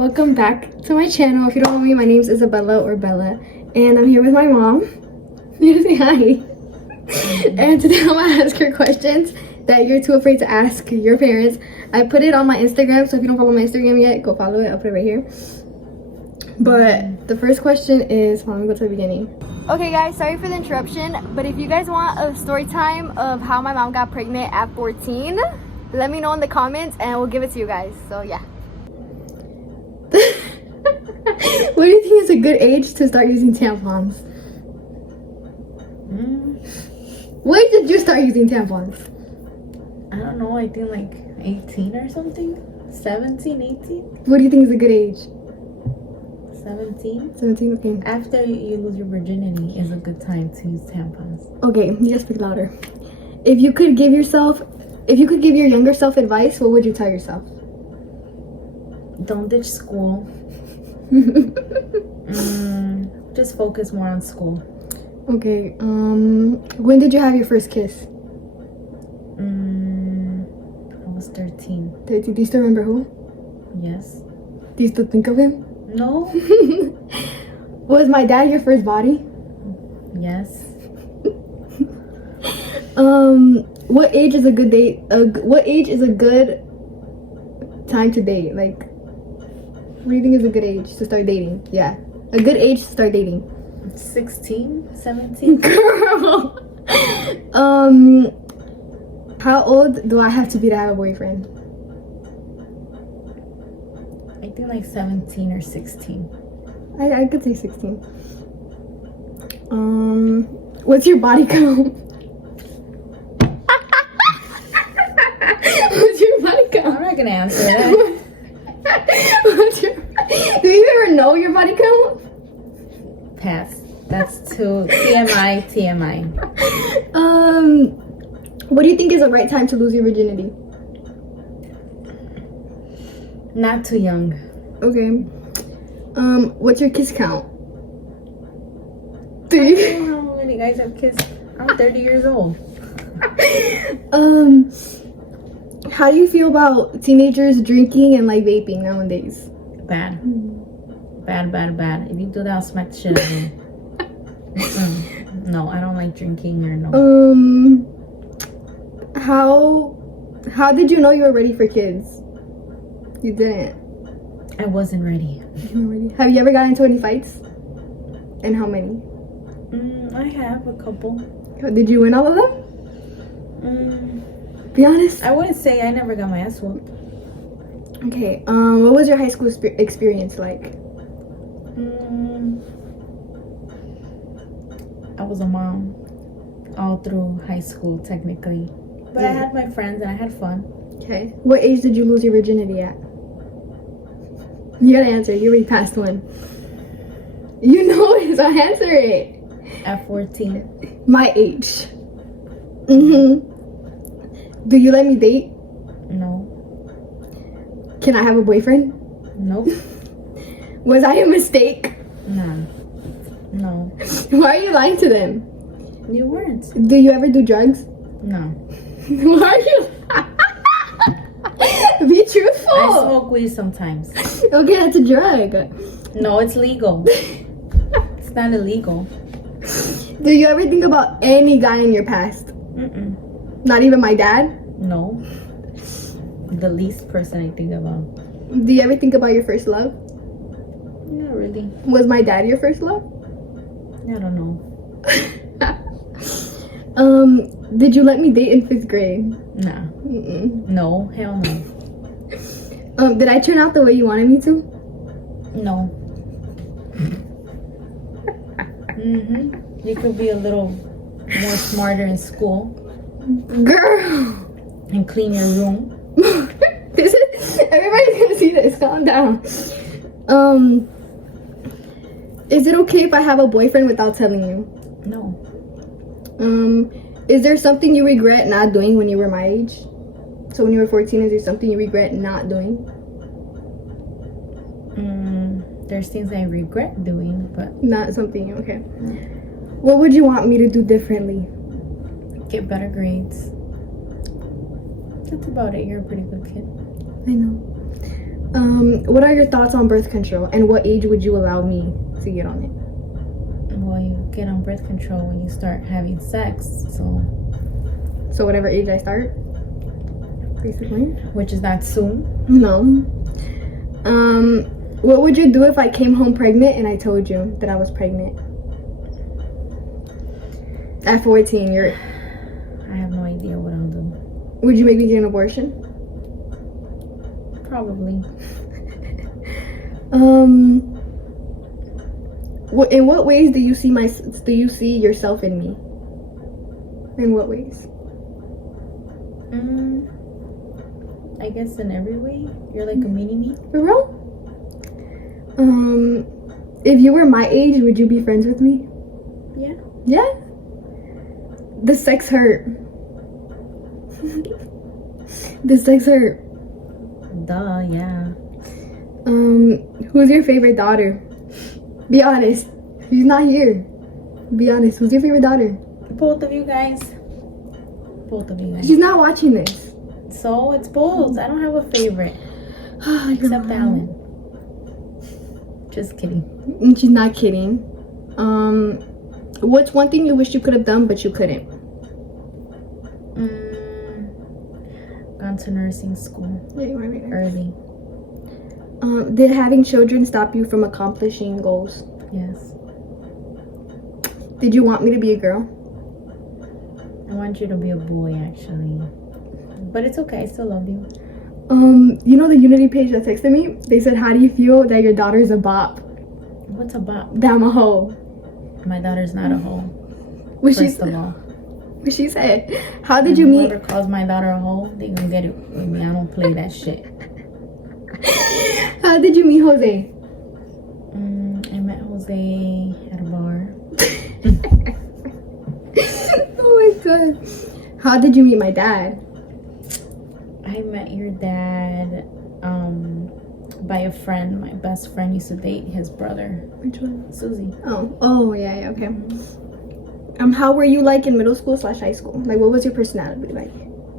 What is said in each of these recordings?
Welcome back to my channel. If you don't know me, my name is Isabella or Bella, and I'm here with my mom. You say hi. And today I'm gonna ask her questions that you're too afraid to ask your parents. I put it on my Instagram, so if you don't follow my Instagram yet, go follow it. I'll put it right here. But the first question is, let me go to the beginning. Okay guys, sorry for the interruption, but if you guys want a story time of how my mom got pregnant at 14, let me know in the comments and we'll give it to you guys. So yeah. What do you think is a good age to start using tampons? When did you start using tampons? I don't know, I think like 18 or something. 17, 18? What do you think is a good age? 17? 17, okay. After you lose your virginity is a good time to use tampons. Okay, you gotta speak louder. If you could give your younger self advice, what would you tell yourself? Don't ditch school. Just focus more on school. Okay, when did you have your first kiss? I was 13. 13. Do you still remember who? Yes. Do you still think of him? No? Was my dad your first body? Yes. What age is a good date? What age is a good time to date? Like, what do you think is a good age to start dating? Yeah, a good age to start dating. 16, 17. Girl. How old do I have to be to have a boyfriend? I think like 17 or 16. I could say 16. What's your body count? What's your body count? I'm not gonna answer that. Do you ever know your body count? Pass. That's too TMI. What do you think is the right time to lose your virginity? Not too young. Okay. What's your kiss count? I don't know how many guys have kissed. I'm 30 years old. How do you feel about teenagers drinking and like vaping nowadays? Bad. Bad. If you do that, I'll smack the shit out of you. No, I don't like drinking or no. How did you know you were ready for kids? You didn't. I wasn't ready. Have you ever gotten into any fights? And how many? I have a couple. Did you win all of them? Be honest. I wouldn't say I never got my ass whooped. Okay. What was your high school experience like? I was a mom all through high school, technically. But I had my friends and I had fun. Okay. What age did you lose your virginity at? You gotta answer. You already passed one. You know it, so answer it. At 14. My age. Do you let me date? No. Can I have a boyfriend? Nope. Was I a mistake? Nah. No. Why are you lying to them? You weren't. Do you ever do drugs? No. Why are you? Be truthful. I smoke weed sometimes. Okay, that's a drug. No, it's legal. It's not illegal. Do you ever think about any guy in your past? Not even my dad? No. The least person I think about. Do you ever think about your first love? Not really. Was my dad your first love? I don't know. Did you let me date in 5th grade? Nah. No, hell no. Did I turn out the way you wanted me to? No. You could be a little more smarter in school. Girl! And clean your room. Everybody's gonna see this. Calm down. Is it okay if I have a boyfriend without telling you? No. Is there something you regret not doing when you were my age? So when you were 14, is there something you regret not doing? There's things I regret doing, but... Not something, okay. What would you want me to do differently? Get better grades. That's about it. You're a pretty good kid. I know. What are your thoughts on birth control, and what age would you allow me to get on it? Well, you get on birth control when you start having sex, So whatever age I start, basically. which is not soon. No. What would you do if I came home pregnant and I told you that I was pregnant? At 14, I have no idea what I'll do. would you make me get an abortion? Probably. In what ways do you see yourself in me? In what ways? I guess in every way. You're like a mini me. For real? If you were my age, would you be friends with me? Yeah. Yeah? The sex hurt. The sex hurt. Duh, yeah. Who's your favorite daughter? Be honest. She's not here. Be honest. Who's your favorite daughter? Both of you guys. Both of you guys. She's not watching this. So it's both. I don't have a favorite. Except Alan. Just kidding. She's not kidding. What's one thing you wish you could have done but you couldn't? Gone to nursing school Yeah, you want to be there. early. Did having children stop you from accomplishing goals? Yes. Did you want me to be a girl? I want you to be a boy, actually. But it's okay. I still love you. You know the Unity page that texted me? They said, how do you feel that your daughter's a bop? What's a bop? That I'm a hoe. My daughter's not a hoe. What First of all. she said, how did you meet? Whoever calls my daughter a hoe, they gonna get it with me. I don't play that shit. How did you meet Jose? I met Jose at a bar. Oh my god. How did you meet my dad? I met your dad by a friend. My best friend used to date his brother, Which one? Susie. Oh yeah, okay. How were you like in middle school / high school? Like, what was your personality like?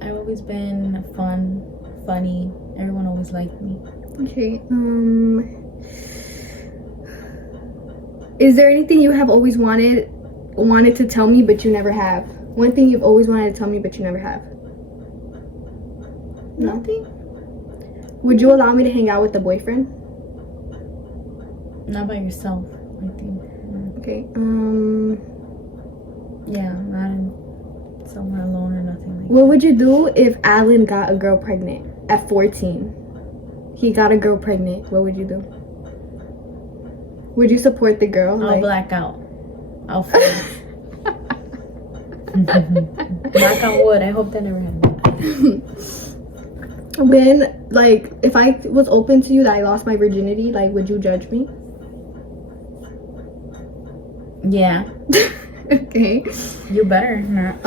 I've always been fun, funny. Everyone always liked me. Okay. Is there anything you have always wanted to tell me but you never have? One thing you've always wanted to tell me but you never have? No? Nothing. Would you allow me to hang out with a boyfriend? Not by yourself, I think. Okay. Yeah, not in somewhere alone or nothing like What would you do if Alan got a girl pregnant at 14? He got a girl pregnant. What would you do? Would you support the girl? that. I'll black out. I'll freeze. Knock on wood. I hope that never happens. When, like, if I was open to you that I lost my virginity, like, would you judge me? Yeah. Okay. You better not.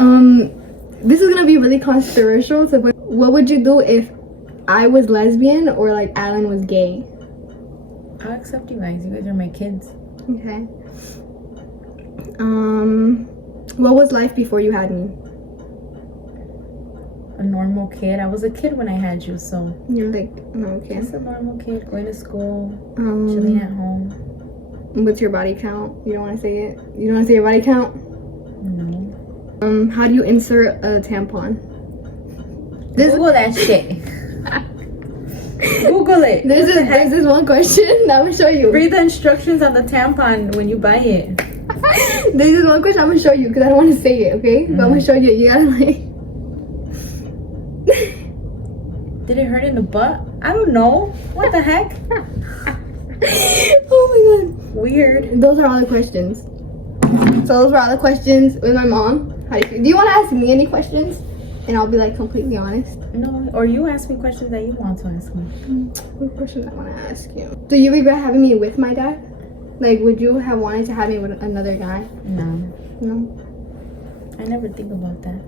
This is gonna be really controversial. So, what would you do if I was lesbian or like Alan was gay? I'll accept you guys. You guys are my kids. Okay. What was life before you had me? A normal kid. I was a kid when I had you, so You're like, oh, okay. just a normal kid going to school, chilling at home. What's your body count? You don't want to say it? You don't want to say your body count? No. How do you insert a tampon? Google that shit. Google it. There's this one question that I'm gonna show you. Read the instructions on the tampon when you buy it. There's this one question I'm gonna show you because I don't want to say it, okay? But I'm gonna show you. You gotta like. Did it hurt in the butt? I don't know. What the heck? Oh my god. Weird. Those are all the questions. So those were all the questions with my mom. How do you feel? Do you want to ask me any questions? And I'll be like completely honest. No, or you ask me questions that you want to ask me. What question I want to ask you? Do you regret having me with my dad? Like, would you have wanted to have me with another guy? No. No. I never think about that.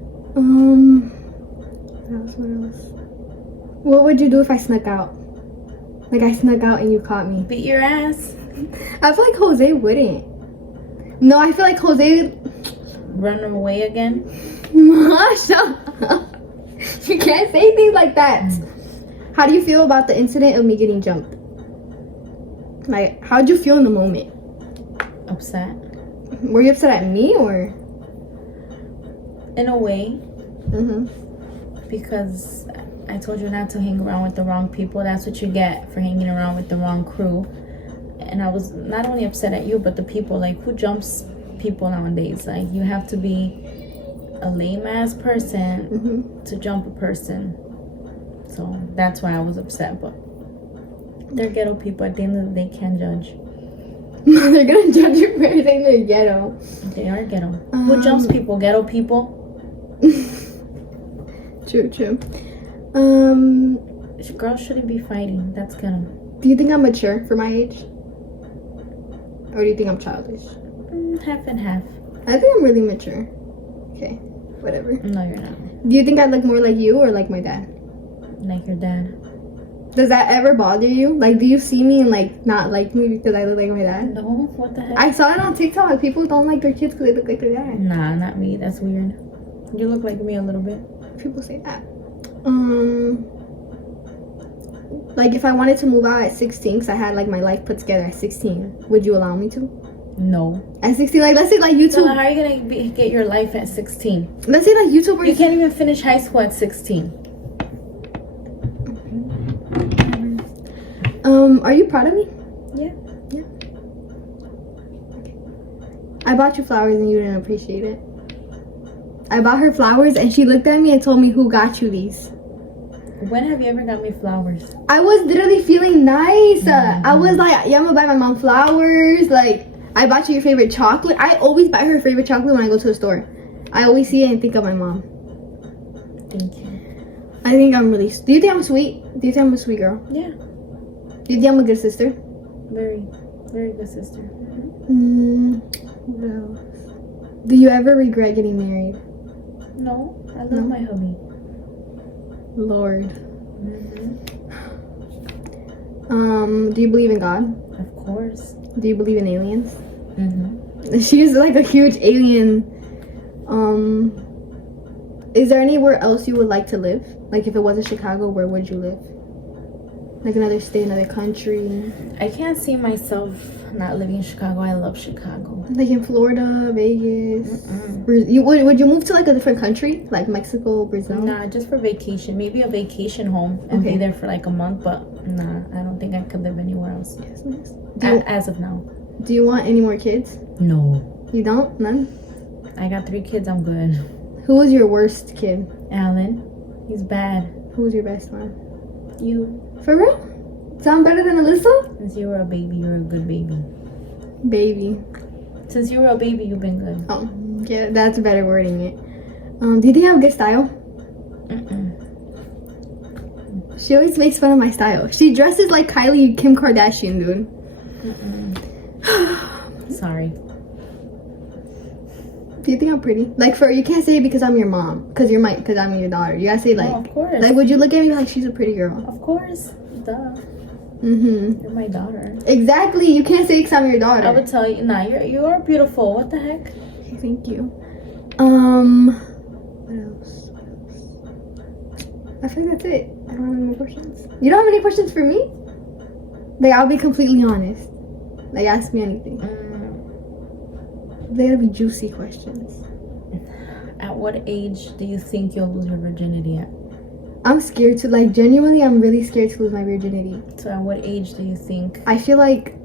What else? What would you do if I snuck out? Like, I snuck out and you caught me. Beat your ass. I feel like Jose wouldn't. No, I feel like Jose. Run away again. Shut up. You can't say things like that. How do you feel about the incident of me getting jumped? Like, how'd you feel in the moment? Upset. Were you upset at me or? In a way, Mm-hmm. because I told you not to hang around with the wrong people. That's what you get for hanging around with the wrong crew. And I was not only upset at you, but the people. Like, who jumps people nowadays? Like, you have to be a lame ass person Mm-hmm. to jump a person. So that's why I was upset. But they're ghetto people. At the end of the day, can't judge. They're gonna judge you for saying they're ghetto. They are ghetto. Who jumps people? Ghetto people. True. Girls shouldn't be fighting. That's ghetto. Do you think I'm mature for my age? Or do you think I'm childish? Half and half. I think I'm really mature. Okay, whatever. No, you're not. Do you think I look more like you or like my dad? Like your dad. Does that ever bother you? Like, do you see me and like not like me because I look like my dad? No, what the heck? I saw it on TikTok. Like, people don't like their kids because they look like their dad. Nah, not me. That's weird. You look like me a little bit. People say that. Like, if I wanted to move out at 16 because I had like my life put together at 16, would you allow me to? No. At 16, like, let's say like So YouTube. how are you gonna get your life at 16? Let's say like YouTubers. You can't even finish high school at 16. Are you proud of me? Yeah. I bought you flowers and you didn't appreciate it. I bought her flowers and she looked at me and told me, who got you these? When have you ever got me flowers? I was literally feeling nice. I was like, yeah, I'm gonna buy my mom flowers. Like, I bought you your favorite chocolate. I always buy her favorite chocolate when I go to the store. I always see it and think of my mom. Thank you. I think I'm really... Do you think I'm sweet? Do you think I'm a sweet girl? Yeah. Do you think I'm a good sister? Very, very good sister. What else? Do you ever regret getting married? No, I love No? my hubby. Lord. Mm-hmm. Do you believe in God? Of course. Do you believe in aliens? Mm-hmm. She's like a huge alien. Is there anywhere else you would like to live? Like, if it wasn't Chicago, where would you live? Like another state, another country? I can't see myself not living in Chicago. I love Chicago. Like in Florida, Vegas? Mm-mm. Would you move to like a different country? Like Mexico, Brazil? Nah, just for vacation. Maybe a vacation home and Okay. be there for like a month. But nah, I don't think I could live anywhere else. Yes, nice. As of now. Do you want any more kids? No. You don't? None? I got 3 kids. I'm good. Who was your worst kid? Alan, he's bad. Who was your best one? You, For real? Sound better than Alyssa? since you were a baby, you're a good baby. Baby. Since you were a baby, you've been good. Oh, yeah, that's better wording it. Do you think I have good style? Mm-mm. She always makes fun of my style. She dresses like Kylie Kim Kardashian, dude. Mm-mm. Sorry. Do you think I'm pretty? Like, you can't say it because I'm your mom, because I'm your daughter. You gotta say like, No, of course. like, would you look at me like she's a pretty girl? Of course. Duh. Mm-hmm. You're my daughter. Exactly. You can't say because I'm your daughter. I would tell you, nah, you are beautiful. What the heck? Thank you. What else? I think that's it. I don't have any more questions. You don't have any questions for me? Like, I'll be completely honest. Like, ask me anything. They gotta be juicy questions. At what age do you think you'll lose your virginity at? I'm scared to, like, genuinely, I'm really scared to lose my virginity. So at what age do you think? I feel like,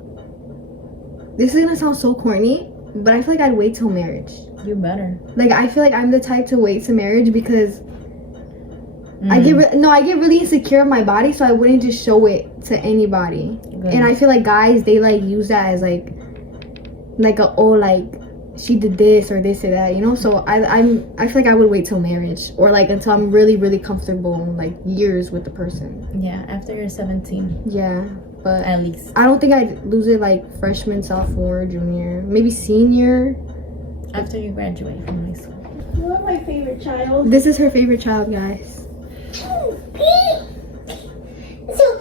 this is gonna sound so corny, but I feel like I'd wait till marriage. You better. Like, I feel like I'm the type to wait to marriage because I get really insecure of my body, so I wouldn't just show it to anybody. Good. And I feel like guys, they like use that as like she did this or this or that, you know. So I feel like I would wait till marriage or like until I'm really, really comfortable, like years with the person. Yeah, after you're 17, Yeah, but at least. I don't think I'd lose it like freshman, sophomore, junior, maybe senior. After you graduate from high school. You are my favorite child. This is her favorite child, guys.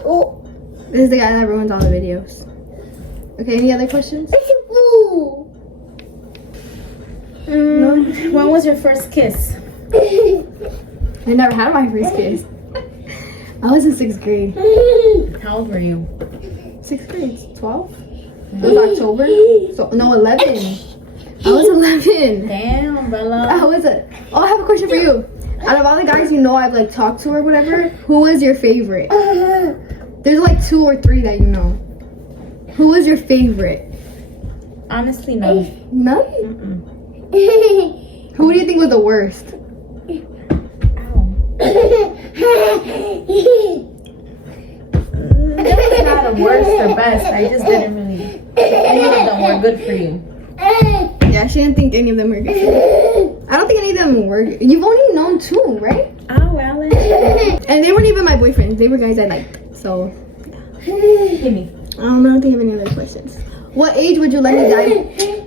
Oh, This is the guy that ruins all the videos. Okay, any other questions? When was your first kiss? I never had my first kiss. I was in 6th grade. How old were you? 6th grade, 12? It was October. So no, 11. I was 11. Damn, Bella. I was a. Oh, I have a question for you. Out of all the guys you know I've like talked to or whatever, who was your favorite? There's like 2 or 3 that you know. Who was your favorite? Honestly, no. None? Mm-mm. Who do you think was the worst? It's not the worst or best. I just didn't really. Any of them were good for you. Yeah, she didn't think any of them were good. I don't think any of them were. You've only known 2, right? Oh, well. And they weren't even my boyfriends. They were guys I liked. So Give me. I don't know if they have any other questions. What age would you let me dye?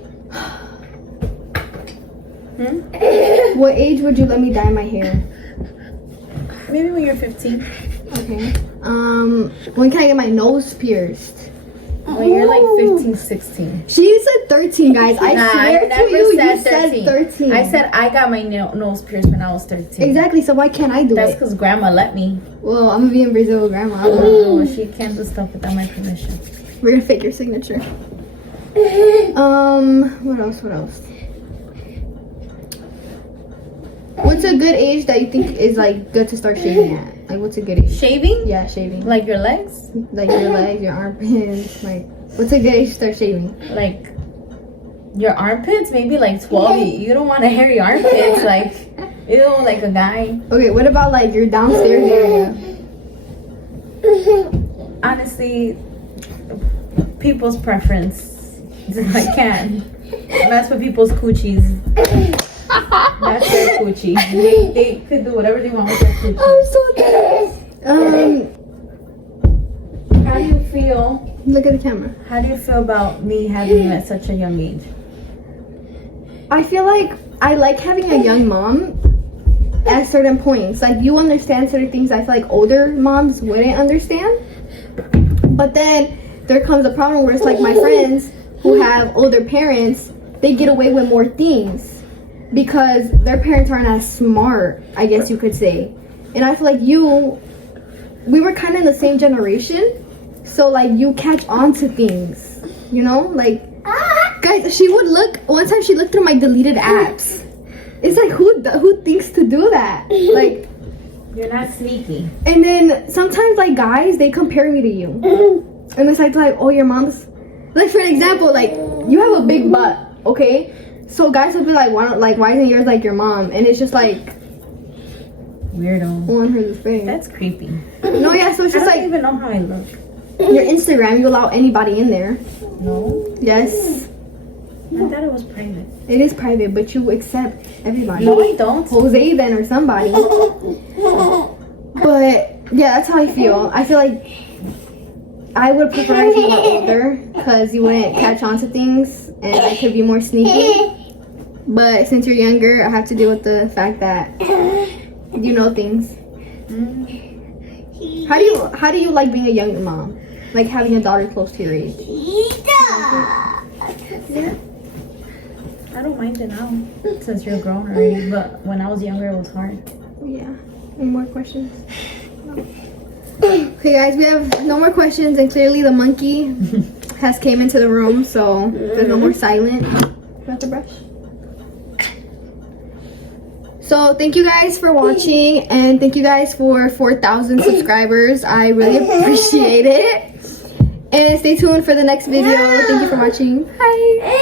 What age would you let me dye my hair? Maybe when you're 15. Okay. When can I get my nose pierced? When you're like 15, 16. She said 13, guys. I Nah, swear I to never you, said you said 13. I said I got my nose pierced when I was 13. Exactly, so why can't I do That's it? because grandma let me. Well, I'm gonna be in Brazil with grandma. I don't know. Oh, she can't do stuff without my permission. We're gonna fake your signature. What else? What's a good age that you think is like good to start shaving at? Like, what's a good age? Shaving? Yeah, shaving. Like your legs? Like your legs, your armpits. Like, what's a good age to start shaving? Like your armpits? Maybe like 12. You don't want to hairy armpits. Like, ew, like a guy. Okay, what about like your downstairs area? Honestly, people's preference. I can't. That's for people's coochies. That's their coochie. They could do whatever they want with their coochie. I'm so dead. How do you feel? Look at the camera. How do you feel about me having you at such a young age? I feel like I like having a young mom at certain points. Like, you understand certain things I feel like older moms wouldn't understand. But then there comes a problem where it's like my friends who have older parents, they get away with more things because their parents aren't as smart, I guess you could say. And I feel like we were kind of in the same generation. So, like, you catch on to things, you know? Like, guys, she would look, one time she looked through my deleted apps. It's like, who thinks to do that? Like, You're not sneaky. and then sometimes, like, guys, they compare me to you. And it's like, oh, your mom's, like, for an example, like, you have a big butt, okay? So guys will be like, why isn't yours like your mom? And it's just like, Weirdo. on her face. That's creepy. No, yeah, so it's I just don't like, even know how I look. your Instagram, you allow anybody in there. No. Yes, I thought it was private. it is private, but you accept everybody. No, I don't. Jose then or somebody. But yeah, that's how I feel. I feel like I would prefer if you were older because you wouldn't catch on to things and I could be more sneaky. But since you're younger, I have to deal with the fact that you know things. How do you like being a young mom? Like having a daughter close to your age? Yeah. I don't mind it now since you're grown already. But when I was younger, it was hard. Yeah. Any more questions? No. Okay, guys, we have no more questions, and clearly the monkey has came into the room, so there's no more silent. Got the brush. So thank you guys for watching, and thank you guys for 4,000 subscribers. I really appreciate it. And stay tuned for the next video. Thank you for watching. Bye.